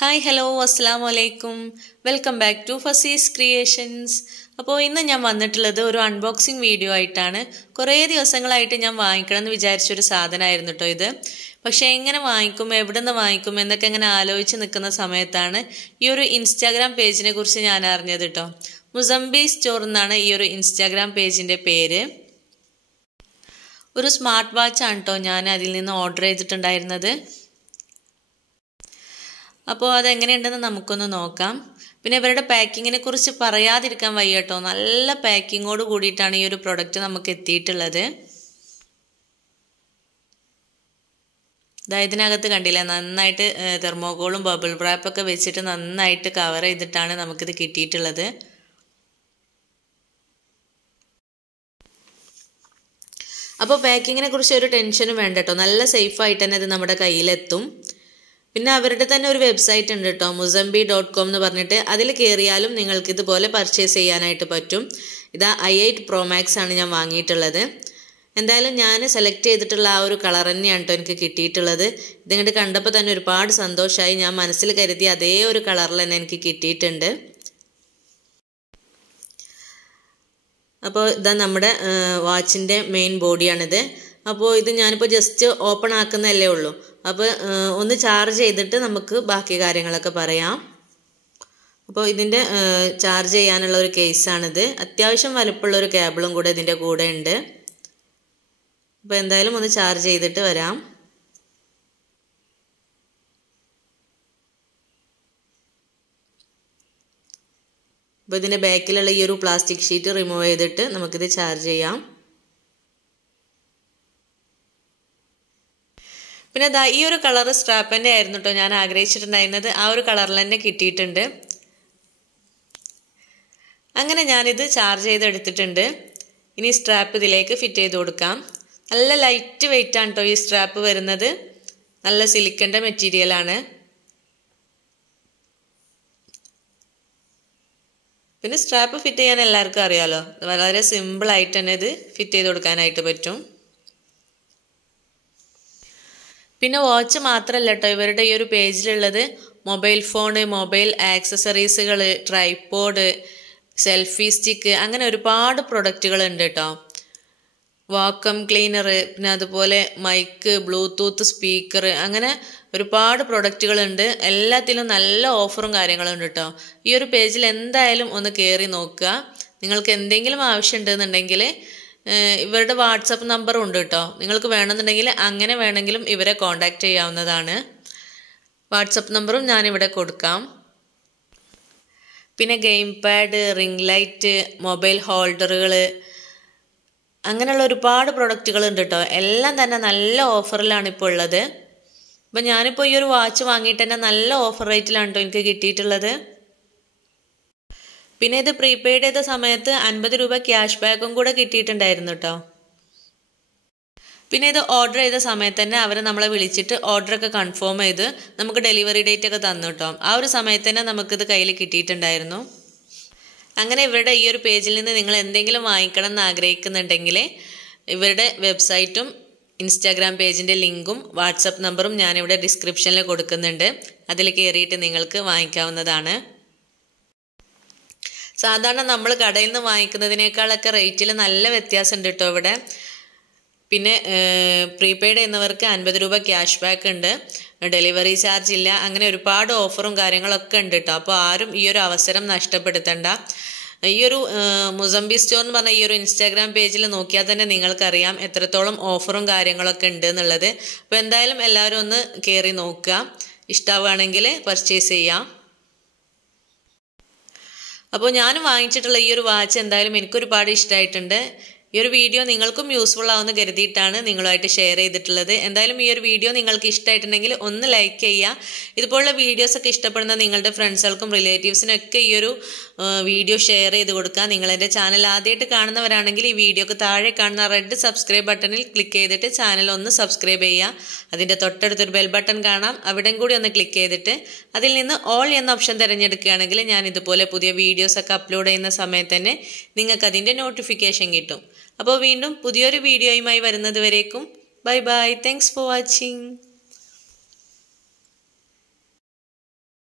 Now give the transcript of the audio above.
Hi, hello, assalamu alaikum. Welcome back to Fasi's Creations. അപ്പോൾ ഇന്ന് ഞാൻ വന്നിട്ടുള്ളത് ഒരു അൺബോക്സിംഗ് വീഡിയോ ആയിട്ടാണ്. കുറേ ദിവസങ്ങളായിട്ട് ഞാൻ വാങ്ങിക്കണമെന്ന് വിചാരിച്ചൊരു സാധനമായിരുന്നു കേട്ടോ ഇത്. പക്ഷേ എങ്ങനെ വാങ്ങിക്കും, എവിടെ നിന്ന് വാങ്ങിക്കും എന്നൊക്കെ ഇങ്ങനെ ആലോചിച്ച് നിൽക്കുന്ന സമയത്താണ് ഈ ഒരു ഇൻസ്റ്റാഗ്രാം പേജിനെ കുറിച്ച് ഞാൻ അറിഞ്ഞത് കേട്ടോ. മുസംബി സ്റ്റോർ എന്നാണ് ഈ ഒരു ഇൻസ്റ്റാഗ്രാം പേജിൻ്റെ പേര്. ഒരു സ്മാർട്ട് വാച്ചാണ് കേട്ടോ ഞാൻ അതിൽ നിന്ന് ഓർഡർ ചെയ്തിട്ടുണ്ടായിരുന്നത്. അപ്പോൾ അതെങ്ങനെയുണ്ടെന്ന് നമുക്കൊന്ന് നോക്കാം. പിന്നെ ഇവരുടെ പാക്കിങ്ങിനെ കുറിച്ച് പറയാതിരിക്കാൻ വയ്യ കേട്ടോ. നല്ല പാക്കിങ്ങോട് കൂടിയിട്ടാണ് ഈ ഒരു പ്രൊഡക്റ്റ് നമുക്ക് എത്തിയിട്ടുള്ളത്. ഇതിനകത്ത് കണ്ടില്ല, നന്നായിട്ട് തെർമോകോളും ബബിൾ റാപ്പൊക്കെ വെച്ചിട്ട് നന്നായിട്ട് കവർ ചെയ്തിട്ടാണ് നമുക്കിത് കിട്ടിയിട്ടുള്ളത്. അപ്പോൾ പാക്കിങ്ങിനെ കുറിച്ച് ഒരു ടെൻഷനും വേണ്ട കേട്ടോ. നല്ല സേഫായിട്ട് തന്നെ ഇത് നമ്മുടെ കയ്യിലെത്തും. പിന്നെ അവരുടെ തന്നെ ഒരു വെബ്സൈറ്റ് ഉണ്ട് കേട്ടോ, muzambi.com എന്ന് പറഞ്ഞിട്ട്. അതിൽ കയറിയാലും നിങ്ങൾക്ക് ഇതുപോലെ പർച്ചേസ് ചെയ്യാനായിട്ട് പറ്റും. ഇതാ i8 promax ആണ് ഞാൻ വാങ്ങിയിട്ടുള്ളത്. എന്തായാലും ഞാൻ സെലക്ട് ചെയ്തിട്ടുള്ള ആ ഒരു കളർ തന്നെയാണ് കേട്ടോ എനിക്ക് കിട്ടിയിട്ടുള്ളത്. ഇതിങ്ങോട്ട് കണ്ടപ്പോൾ തന്നെ ഒരുപാട് സന്തോഷമായി. ഞാൻ മനസ്സിൽ കരുതി അതേ ഒരു കളറിൽ തന്നെ എനിക്ക് കിട്ടിയിട്ടുണ്ട്. അപ്പോൾ ഇതാ നമ്മുടെ വാച്ചിൻ്റെ മെയിൻ ബോഡിയാണിത്. അപ്പോൾ ഇത് ഞാനിപ്പോൾ ജസ്റ്റ് ഓപ്പൺ ആക്കുന്നതല്ലേ ഉള്ളൂ. അപ്പോൾ ഒന്ന് ചാർജ് ചെയ്തിട്ട് നമുക്ക് ബാക്കി കാര്യങ്ങളൊക്കെ പറയാം. അപ്പോൾ ഇതിൻ്റെ ചാർജ് ചെയ്യാനുള്ള ഒരു കേസാണിത്. അത്യാവശ്യം വലുപ്പമുള്ളൊരു കേബിളും കൂടെ ഇതിൻ്റെ കൂടെ ഉണ്ട്. അപ്പോൾ എന്തായാലും ഒന്ന് ചാർജ് ചെയ്തിട്ട് വരാം. അപ്പോൾ ഇതിൻ്റെ ബാക്കിലുള്ള ഈ ഒരു പ്ലാസ്റ്റിക് ഷീറ്റ് റിമൂവ് ചെയ്തിട്ട് നമുക്കിത് ചാർജ് ചെയ്യാം. പിന്നെ ഈ ഒരു കളർ സ്ട്രാപ്പിൻ്റെ ആയിരുന്നു കേട്ടോ ഞാൻ ആഗ്രഹിച്ചിട്ടുണ്ടായിരുന്നത്. ആ ഒരു കളറിൽ തന്നെ കിട്ടിയിട്ടുണ്ട്. അങ്ങനെ ഞാനിത് ചാർജ് ചെയ്തെടുത്തിട്ടുണ്ട്. ഇനി സ്ട്രാപ്പ് ഇതിലേക്ക് ഫിറ്റ് ചെയ്ത് കൊടുക്കാം. നല്ല ലൈറ്റ് വെയിറ്റ് ആണ് കേട്ടോ ഈ സ്ട്രാപ്പ് വരുന്നത്. നല്ല സിലിക്കൻ്റെ മെറ്റീരിയലാണ്. പിന്നെ സ്ട്രാപ്പ് ഫിറ്റ് ചെയ്യാൻ എല്ലാവർക്കും അറിയാമല്ലോ. വളരെ സിമ്പിളായിട്ട് തന്നെ ഇത് ഫിറ്റ് ചെയ്ത് കൊടുക്കാനായിട്ട് പറ്റും. പിന്നെ വാച്ച് മാത്രമല്ല കേട്ടോ ഇവരുടെ ഈ ഒരു പേജിലുള്ളത്. മൊബൈൽ ഫോണ്, മൊബൈൽ ആക്സസറീസുകൾ, ട്രൈപോഡ്, സെൽഫി സ്റ്റിക്ക്, അങ്ങനെ ഒരുപാട് പ്രൊഡക്റ്റുകൾ ഉണ്ട് കേട്ടോ. വാക്വം ക്ലീനർ, പിന്നെ അതുപോലെ മൈക്ക്, ബ്ലൂടൂത്ത് സ്പീക്കർ, അങ്ങനെ ഒരുപാട് പ്രൊഡക്റ്റുകളുണ്ട്. എല്ലാത്തിലും നല്ല ഓഫറും കാര്യങ്ങളും ഉണ്ട് കേട്ടോ. ഈ ഒരു പേജിൽ എന്തായാലും ഒന്ന് കയറി നോക്കുക. നിങ്ങൾക്ക് എന്തെങ്കിലും ആവശ്യമുണ്ടെന്നുണ്ടെങ്കിൽ ഇവരുടെ വാട്സപ്പ് നമ്പറും ഉണ്ട് കേട്ടോ. നിങ്ങൾക്ക് വേണമെന്നുണ്ടെങ്കിൽ അങ്ങനെ വേണമെങ്കിലും ഇവരെ കോൺടാക്റ്റ് ചെയ്യാവുന്നതാണ്. വാട്സപ്പ് നമ്പറും ഞാനിവിടെ കൊടുക്കാം. പിന്നെ game pad, ring light, mobile ഹോൾഡറുകൾ, അങ്ങനെയുള്ള ഒരുപാട് പ്രൊഡക്റ്റുകൾ ഉണ്ട് കേട്ടോ. എല്ലാം തന്നെ നല്ല ഓഫറിലാണ് ഇപ്പോൾ ഉള്ളത്. അപ്പം ഞാനിപ്പോൾ ഈ ഒരു വാച്ച് വാങ്ങിയിട്ട് തന്നെ നല്ല ഓഫർ റേറ്റിലാണ് കേട്ടോ എനിക്ക് കിട്ടിയിട്ടുള്ളത്. പിന്നെ ഇത് പ്രീപെയ്ഡ് ചെയ്ത സമയത്ത് 50 രൂപ ക്യാഷ് ബാക്കും കൂടെ കിട്ടിയിട്ടുണ്ടായിരുന്നു കേട്ടോ. പിന്നെ ഇത് ഓർഡർ ചെയ്ത സമയത്ത് തന്നെ അവർ നമ്മളെ വിളിച്ചിട്ട് ഓർഡറൊക്കെ കൺഫേം ചെയ്ത് നമുക്ക് ഡെലിവറി ഡേറ്റ് ഒക്കെ തന്നു കേട്ടോ. ആ ഒരു സമയത്ത് തന്നെ നമുക്കിത് കയ്യിൽ കിട്ടിയിട്ടുണ്ടായിരുന്നു. അങ്ങനെ ഇവരുടെ ഈ ഒരു പേജിൽ നിന്ന് നിങ്ങൾ എന്തെങ്കിലും വാങ്ങിക്കണം എന്ന് ആഗ്രഹിക്കുന്നുണ്ടെങ്കിൽ ഇവരുടെ വെബ്സൈറ്റും ഇൻസ്റ്റാഗ്രാം പേജിൻ്റെ ലിങ്കും വാട്സപ്പ് നമ്പറും ഞാനിവിടെ ഡിസ്ക്രിപ്ഷനിൽ കൊടുക്കുന്നുണ്ട്. അതിൽ കയറിയിട്ട് നിങ്ങൾക്ക് വാങ്ങിക്കാവുന്നതാണ്. സാധാരണ നമ്മൾ കടയിൽ നിന്ന് വാങ്ങിക്കുന്നതിനേക്കാളൊക്കെ റേറ്റിൽ നല്ല വ്യത്യാസമുണ്ട് കേട്ടോ ഇവിടെ. പിന്നെ പ്രീപെയ്ഡ് ചെയ്യുന്നവർക്ക് 50 രൂപ ക്യാഷ് ബാക്ക് ഉണ്ട്, ഡെലിവറി ചാർജ് ഇല്ല, അങ്ങനെ ഒരുപാട് ഓഫറും കാര്യങ്ങളൊക്കെ ഉണ്ട് കേട്ടോ. അപ്പോൾ ആരും ഈ ഒരു അവസരം നഷ്ടപ്പെടുത്തണ്ട. ഈ ഒരു മുസംബി സ്റ്റോർ എന്ന് പറഞ്ഞ ഈ ഒരു ഇൻസ്റ്റാഗ്രാം പേജിൽ നോക്കിയാൽ തന്നെ നിങ്ങൾക്കറിയാം എത്രത്തോളം ഓഫറും കാര്യങ്ങളൊക്കെ ഉണ്ട് എന്നുള്ളത്. അപ്പോൾ എന്തായാലും എല്ലാവരും ഒന്ന് കയറി നോക്കുക. ഇഷ്ടമാവുകയാണെങ്കിൽ പർച്ചേസ് ചെയ്യാം. അപ്പോൾ ഞാൻ വാങ്ങിച്ചിട്ടുള്ള ഈ ഒരു വാച്ച് എന്തായാലും എനിക്കൊരുപാട് ഇഷ്ടമായിട്ടുണ്ട്. ഈ ഒരു വീഡിയോ നിങ്ങൾക്കും യൂസ്ഫുൾ ആവുമെന്ന് കരുതിയിട്ടാണ് നിങ്ങളുമായിട്ട് ഷെയർ ചെയ്തിട്ടുള്ളത്. എന്തായാലും ഈ ഒരു വീഡിയോ നിങ്ങൾക്ക് ഇഷ്ടമായിട്ടുണ്ടെങ്കിൽ ഒന്ന് ലൈക്ക് ചെയ്യുക. ഇതുപോലുള്ള വീഡിയോസൊക്കെ ഇഷ്ടപ്പെടുന്ന നിങ്ങളുടെ ഫ്രണ്ട്സുകൾക്കും റിലേറ്റീവ്സിനും ഒക്കെ ഈ ഒരു വീഡിയോ ഷെയർ ചെയ്ത് കൊടുക്കുക. നിങ്ങളെൻ്റെ ചാനൽ ആദ്യമായിട്ട് കാണുന്നവരാണെങ്കിൽ ഈ വീഡിയോക്ക് താഴെ കാണുന്ന റെഡ് സബ്സ്ക്രൈബ് ബട്ടണിൽ ക്ലിക്ക് ചെയ്തിട്ട് ചാനൽ ഒന്ന് സബ്സ്ക്രൈബ് ചെയ്യുക. അതിൻ്റെ തൊട്ടടുത്തൊരു ബെൽ ബട്ടൺ കാണാം, അവിടെയും കൂടി ഒന്ന് ക്ലിക്ക് ചെയ്തിട്ട് അതിൽ നിന്ന് ഓൾ എന്ന ഓപ്ഷൻ തിരഞ്ഞെടുക്കുകയാണെങ്കിൽ ഞാൻ ഇതുപോലെ പുതിയ വീഡിയോസൊക്കെ അപ്ലോഡ് ചെയ്യുന്ന സമയത്ത് തന്നെ നിങ്ങൾക്ക് അതിൻ്റെ നോട്ടിഫിക്കേഷൻ കിട്ടും. അപ്പോൾ വീണ്ടും പുതിയൊരു വീഡിയോയുമായി വരുന്നത് വരേക്കും bye bye. Thanks for watching.